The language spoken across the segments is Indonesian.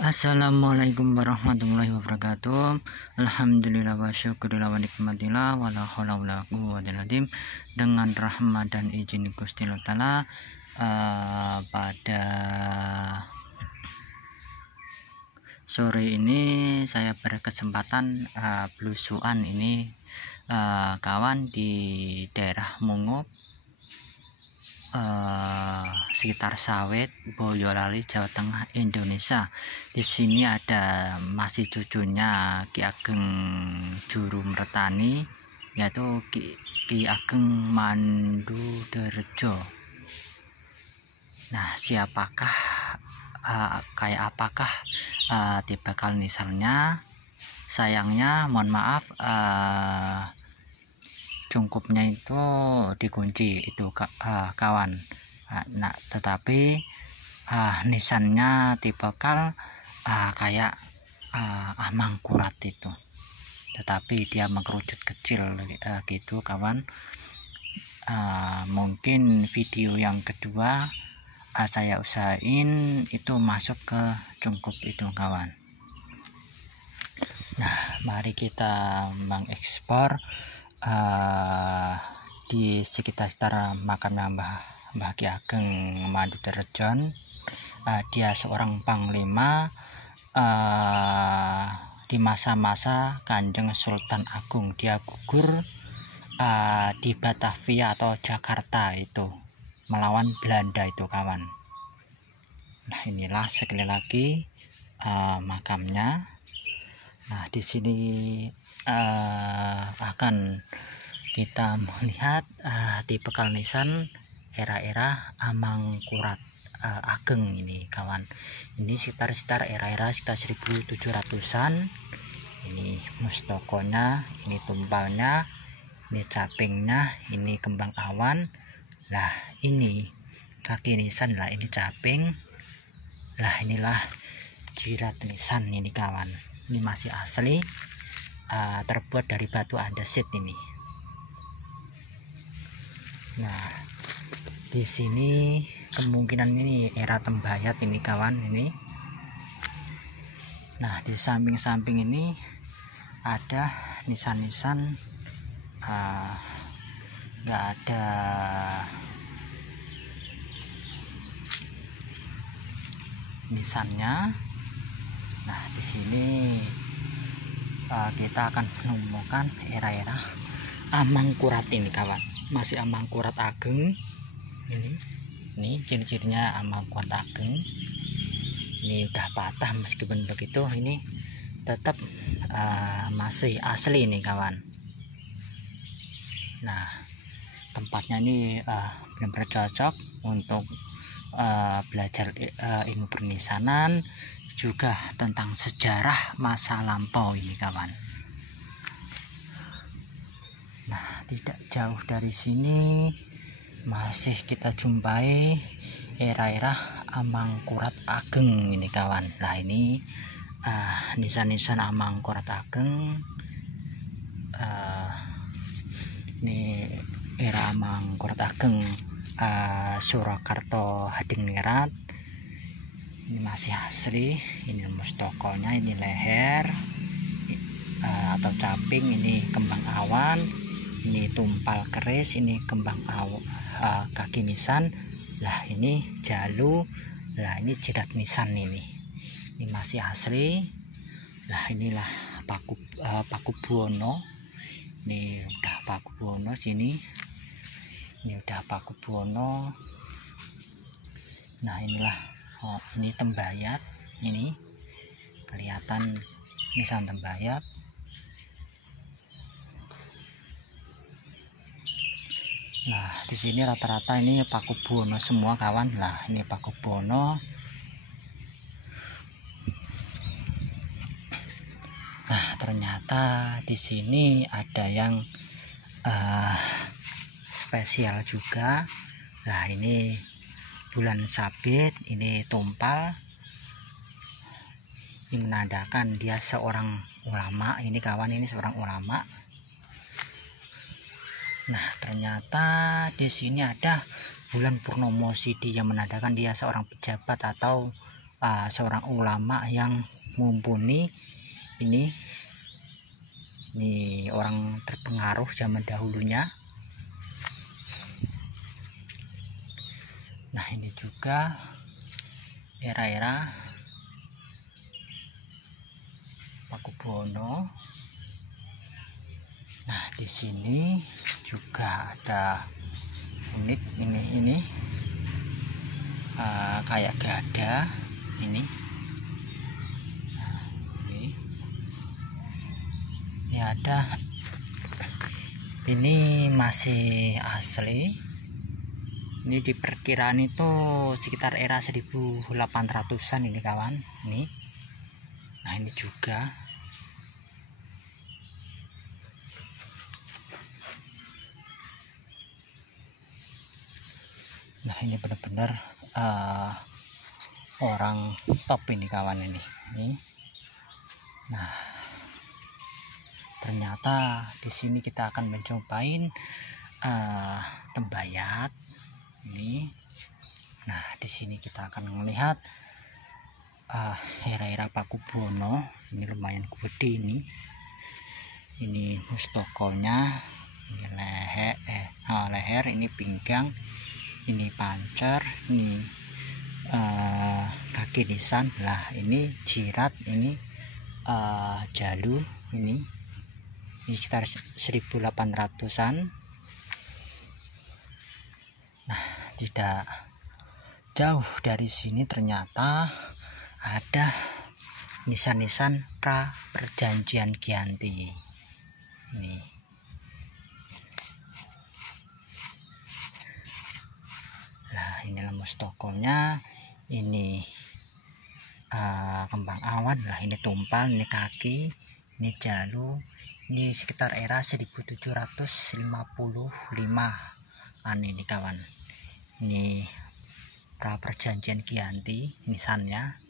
Assalamualaikum warahmatullahi wabarakatuh. Alhamdulillah wa syukurillah wa nikmatillah wala haula wala quwwata illa billah. Dengan rahmat dan izin Gusti Allah Ta'ala, pada sore ini saya berkesempatan belusuan ini kawan di daerah Mungop, sekitar Sawit, Boyolali, Jawa Tengah, Indonesia. Di sini ada masih cucunya Ki Ageng Juru Mertani, yaitu Ki Ageng Manduderejo. Nah, siapakah, kayak apakah di bakal nisannya? Sayangnya, mohon maaf, cungkupnya itu dikunci itu kawan. Nah, tetapi nisannya dibakal kayak amangkurat itu, tetapi dia mengkerucut kecil gitu kawan. Mungkin video yang kedua saya usahain itu masuk ke cungkup itu kawan. Nah, mari kita mengekspor di sekitar makam Mbah Ki Ageng Manduderejo. Dia seorang panglima di masa-masa Kanjeng Sultan Agung. Dia gugur di Batavia atau Jakarta itu melawan Belanda itu kawan. Nah, inilah sekali lagi makamnya. Nah, di sini akan kita melihat di bekal nisan era-era Amangkurat Ageng ini kawan. Ini sekitar era-era sekitar 1700-an. Ini mustokonya, ini tumpalnya, ini capingnya, ini kembang awan. Lah, ini kaki nisan, lah ini caping. Lah, inilah jirat nisan ini kawan. Ini masih asli, terbuat dari batu andesit ini. Nah, di sini kemungkinan ini era Tembayat ini kawan ini. Nah, di samping-samping ini ada nisan-nisan, nggak ada nisannya. Nah, di sini kita akan menemukan era-era Amangkurat ini kawan. Masih Amangkurat Ageng ini ciri-cirinya Amangkurat Ageng. Ini udah patah, meskipun begitu ini tetap masih asli ini kawan. Nah, tempatnya ini benar-benar cocok untuk belajar ilmu pernisanan, juga tentang sejarah masa lampau ini kawan. Nah, tidak jauh dari sini masih kita jumpai era-era Amangkurat Ageng ini kawan. Nah, ini nisan-nisan Amangkurat Ageng. Ini era Amangkurat Ageng Surakarta Hadingrat. Ini masih asli. Ini mustokonya, ini leher atau caping, ini kembang awan, ini tumpal keris, ini kembang kaki nisan. Lah, ini jalu. Lah, ini jidat nisan ini masih asli. Lah, inilah paku buwono. Ini udah paku buwono sini. Ini udah paku buwono. Nah, inilah ini Tembayat. Ini kelihatan nisan Tembayat. Nah, di sini rata-rata ini paku buwono semua kawan. Lah, ini paku buwono. Nah, ternyata di sini ada yang spesial juga. Nah, ini bulan sabit, ini tumpal. Ini menandakan dia seorang ulama ini kawan. Ini seorang ulama. Nah, ternyata di sini ada bulan purnomo sidi yang menandakan dia seorang pejabat atau seorang ulama yang mumpuni. Ini orang terpengaruh zaman dahulunya. Nah, ini juga era-era Pakubuwono. Nah, di sini juga ada unik ini kayak gada ini. Nah, ini ada, ini masih asli. Ini diperkiraan itu sekitar era 1800-an ini kawan. Ini, nah ini juga. Nah, ini benar-benar orang top ini kawan ini. Nah, ternyata di sini kita akan mencobain tembayat ini. Nah, di sini kita akan melihat era-era Pakubuwono. Ini lumayan gede ini. Ini mustokonya, ini leher, ini pinggang, ini pancer, ini kaki nisan. Lah, ini jirat, ini jalu ini sekitar 1800-an. Nah, tidak jauh dari sini ternyata ada nisan-nisan pra perjanjian Giyanti ini. Nah, inilah mustokonya. Ini kembang awan. Lah, ini tumpal, ini kaki, ini jalu. Ini sekitar era 1755-an ini kawan. Ini pra perjanjian Giyanti nisannya.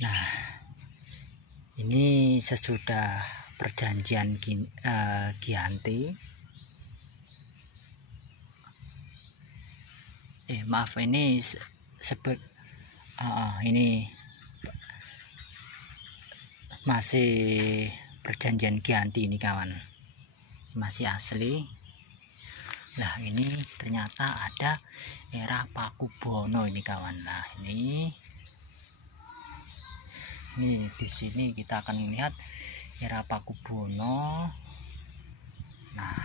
Nah, ini sesudah perjanjian Giyanti. Maaf, ini sebut ini masih perjanjian Giyanti ini kawan, masih asli. Nah, ini ternyata ada era Pakubuwono ini kawan. Nah, ini di sini kita akan melihat era Pakubuwono. Nah,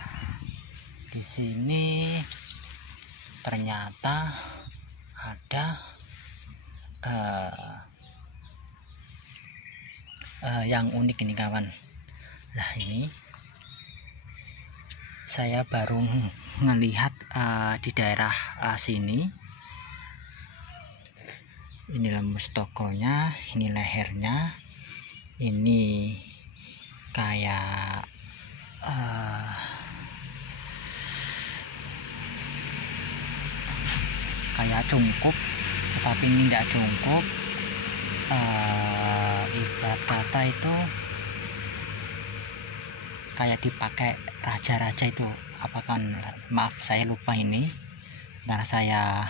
di sini ternyata ada yang unik ini kawan. Nah, ini saya baru melihat di daerah sini. Inilah mustokonya, ini lehernya, ini kayak cungkup, tetapi ini enggak cungkup. Ibarat kata itu kayak dipakai raja-raja itu, apa kan, maaf saya lupa ini, karena saya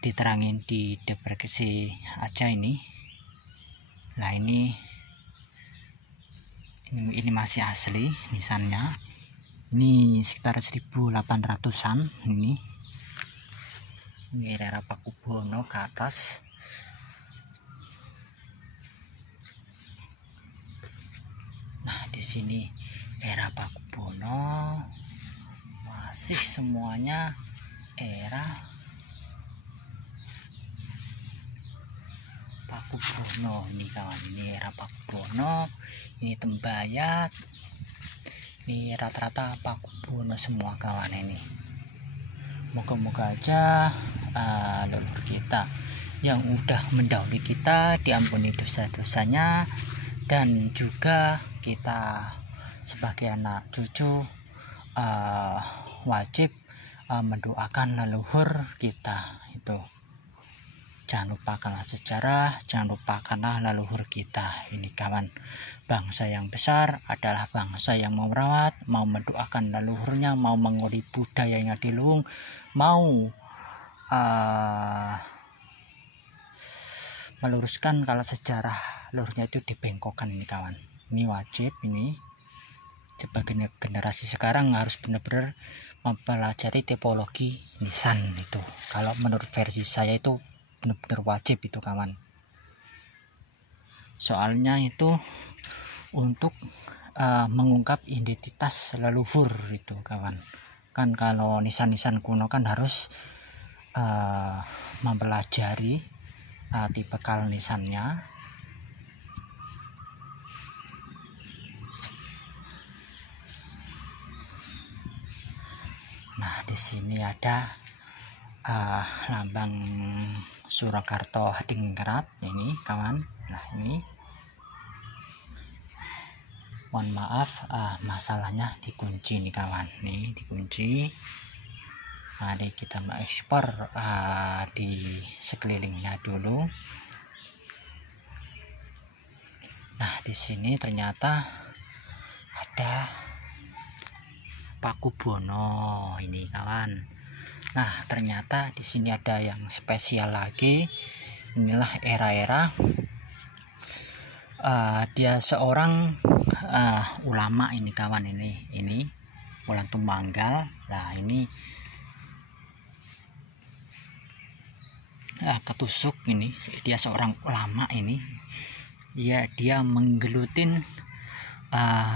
diterangin di deskripsi aja ini. Nah, ini masih asli nisannya. Ini sekitar 1800-an ini era Pakubuwono ke atas. Nah, di sini era Pakubuwono masih semuanya era Pakubuwono ini kawan. Ini era Pakubuwono, ini tembayat, ini rata-rata Pakubuwono semua kawan ini. Moga-moga aja leluhur kita yang udah mendahului kita diampuni dosa-dosanya, dan juga kita sebagai anak cucu wajib mendoakan leluhur kita itu. Jangan lupakanlah sejarah, jangan lupakanlah leluhur kita. Ini kawan, bangsa yang besar adalah bangsa yang mau merawat, mau mendoakan leluhurnya, mau menguli budaya yang diluhung, mau meluruskan kalau sejarah leluhurnya itu dibengkokkan. Ini kawan, ini wajib, ini sebagai generasi sekarang harus benar-benar mempelajari tipologi nisan itu. Kalau menurut versi saya itu benar-benar wajib itu kawan, soalnya itu untuk mengungkap identitas leluhur itu kawan. Kan kalau nisan-nisan kuno kan harus mempelajari tipikal nisannya. Nah, di sini ada lambang Surakarta Hadingrat ini kawan. Nah, ini mohon maaf masalahnya dikunci nih kawan, nih dikunci. Nah, ini kita mengekspor di sekelilingnya dulu. Nah, di sini ternyata ada Pakubono ini kawan. Nah, ternyata di sini ada yang spesial lagi. Inilah era-era dia seorang ulama ini kawan. Ini Wulan Tumanggal. Nah, ini ketusuk. Ini dia seorang ulama. Ini ya, dia menggelutin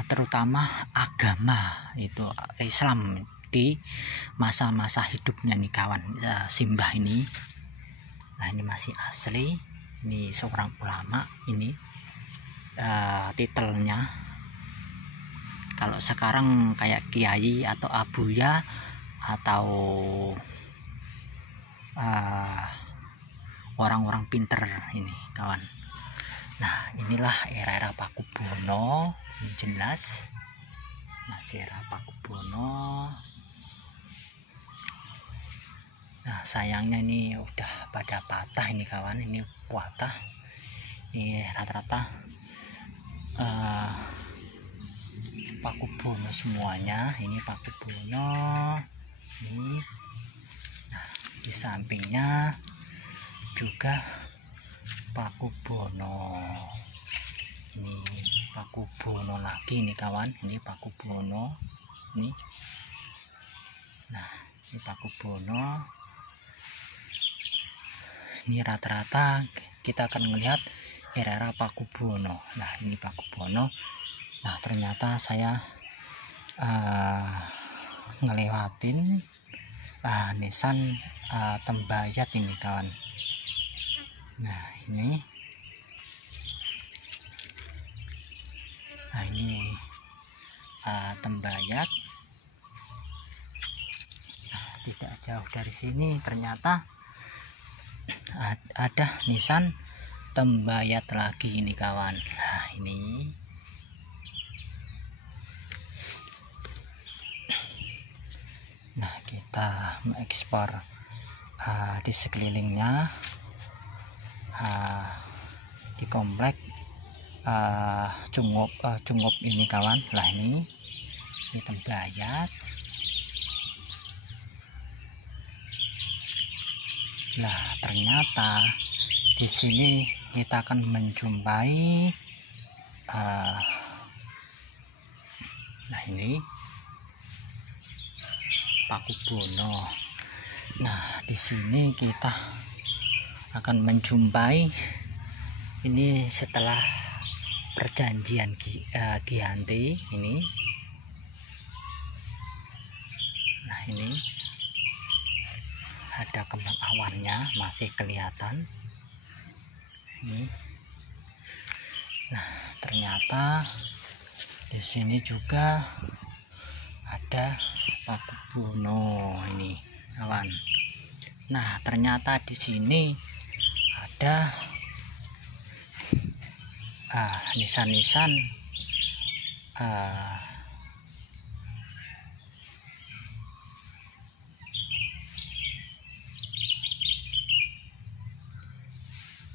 terutama agama itu Islam di masa-masa hidupnya nih kawan. Simbah ini, nah ini masih asli, ini seorang ulama. Ini titelnya kalau sekarang kayak kiai atau abuya atau orang-orang pinter ini kawan. Nah, inilah era-era Pakubono, ini jelas masih era Pakubono. Nah, sayangnya ini udah pada patah ini kawan, ini patah. Ini rata-rata Pakubono semuanya. Ini Pakubono ini. Nah, di sampingnya juga Pakubono. Ini Pakubono lagi nih kawan, ini Pakubono ini. Nah, ini Pakubono. Ini rata-rata kita akan melihat era-era Pakubono. Nah, ini Pakubono. Nah, ternyata saya ngelewatin nisan Tembayat ini kawan. Nah, ini Tembayat. Nah, tidak jauh dari sini ternyata ada nisan Tembayat lagi ini kawan. Nah, ini nah, kita mengekspor di sekelilingnya di komplek Cungop ini kawan. Lah, ini Tembayat. Nah, ternyata di sini kita akan menjumpai nah, ini Pakubono. Nah, di sini kita akan menjumpai ini setelah perjanjian Giyanti ini. Nah, ini ada kembang awannya masih kelihatan ini. Nah, ternyata di sini juga ada Pakubono ini kawan. Nah, ternyata di sini ada nisan-nisan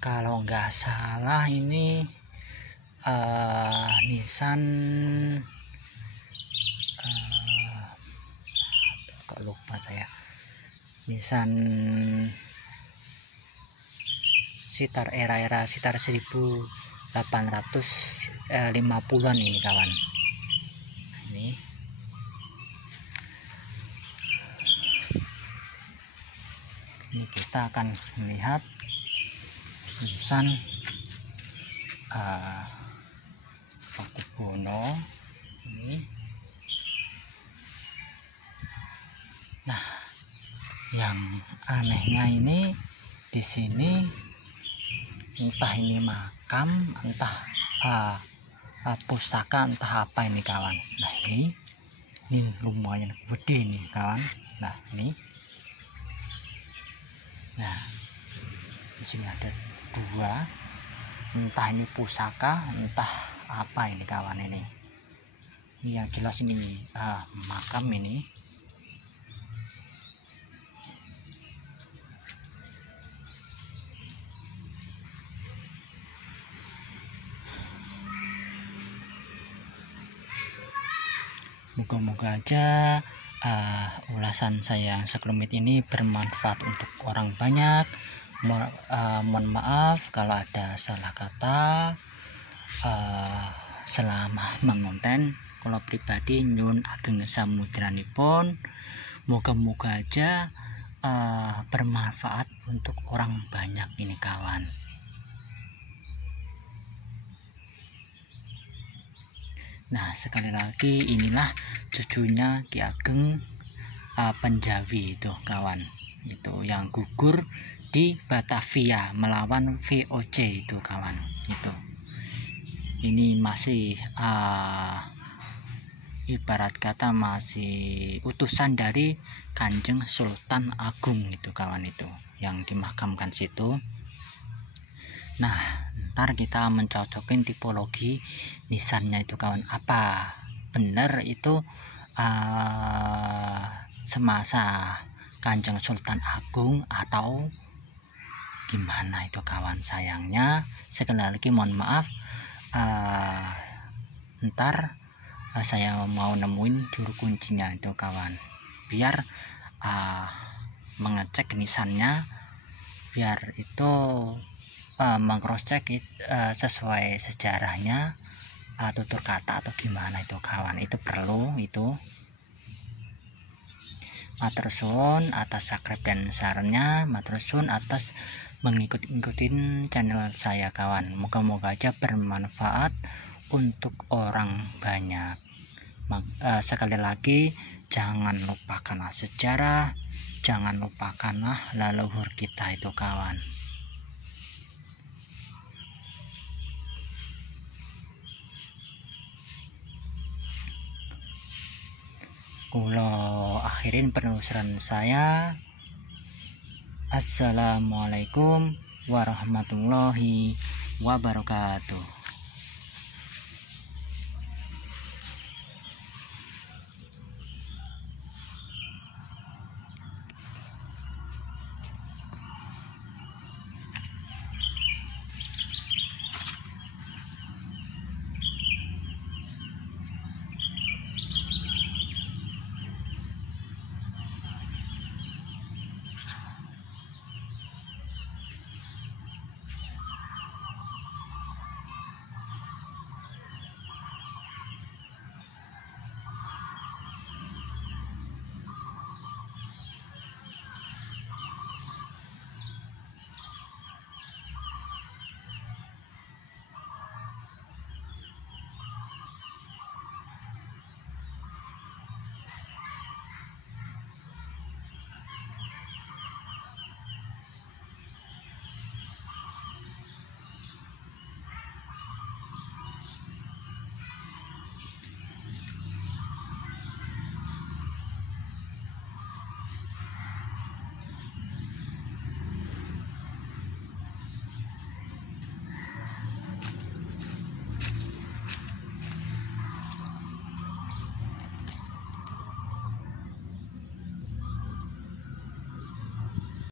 kalau nggak salah ini Nissan kok lupa saya, Nissan sekitar era sekitar 1850-an ini kawan. Ini kita akan melihat Nissan Pakubono ini. Nah, yang anehnya ini di sini entah ini makam, entah pusaka, entah apa ini kawan. Nah ini lumayan gede nih kawan. Nah ini, nah di sini ada dua, entah ini pusaka, entah apa ini kawan ini. Ini yang jelas ini makam ini. Moga-moga aja ulasan saya sekelumit ini bermanfaat untuk orang banyak. Mohon maaf kalau ada salah kata. Selama mengonten, kalau pribadi nyun ageng samudranipun, moga-moga aja bermanfaat untuk orang banyak ini kawan. Nah sekali lagi, inilah cucunya Ki Ageng Penjawi itu kawan, itu yang gugur di Batavia melawan VOC itu kawan. Itu ini masih ibarat kata masih utusan dari Kanjeng Sultan Agung itu kawan, itu yang dimakamkan situ. Nah ntar kita mencocokin tipologi nisannya itu kawan, apa bener itu semasa Kanjeng Sultan Agung atau gimana itu kawan. Sayangnya sekali lagi mohon maaf, ntar saya mau nemuin juru kuncinya itu kawan, biar mengecek nisannya, biar itu meng-cross check sesuai sejarahnya, tutur kata atau gimana itu kawan. Itu perlu itu. Matur suwun atas subscribe dan sarannya, matur suwun atas mengikutin channel saya kawan. Moga-moga aja bermanfaat untuk orang banyak. Sekali lagi, jangan lupakanlah sejarah, jangan lupakanlah leluhur kita itu kawan. Kulo akhirin penelusuran saya. Assalamualaikum warahmatullahi wabarakatuh.